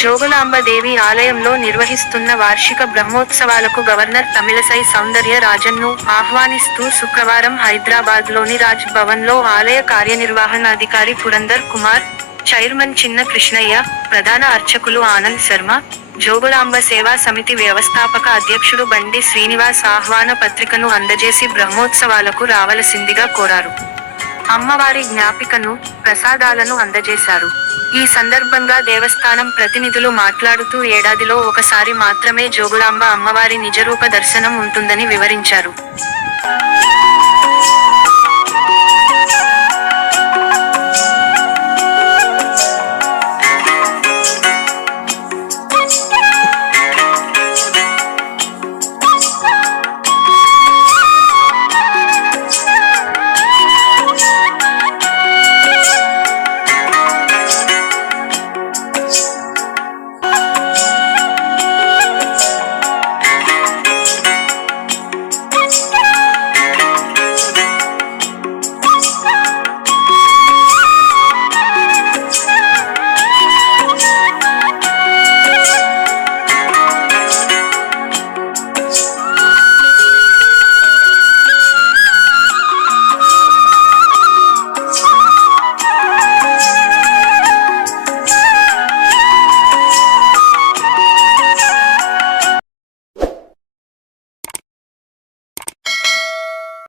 జోగులాంబ దేవి ఆలయంలో నిర్వహిస్తున్న వార్షిక బ్రహ్మోత్సవాలకు గవర్నర్ తమిళసై సౌందర్య రాజన్ను ఆహ్వానిస్తూ శుక్రవారం హైదరాబాద్లోని రాజ్ భవన్లో ఆలయ కార్యనిర్వహణాధికారి పురందర్ కుమార్, చైర్మన్ చిన్న కృష్ణయ్య, ప్రధాన అర్చకులు ఆనంద్ శర్మ, జోగులాంబ సేవా సమితి వ్యవస్థాపక అధ్యక్షుడు బండి శ్రీనివాస్ ఆహ్వాన పత్రికను అందజేసి బ్రహ్మోత్సవాలకు రావలసిందిగా కోరారు. అమ్మవారి జ్ఞాపికను, ప్రసాదాలను అందజేశారు. ఈ సందర్భంగా దేవస్థానం ప్రతినిధులు మాట్లాడుతూ ఏడాదిలో ఒకసారి మాత్రమే జోగులాంబ అమ్మవారి నిజరూప దర్శనం ఉంటుందని వివరించారు.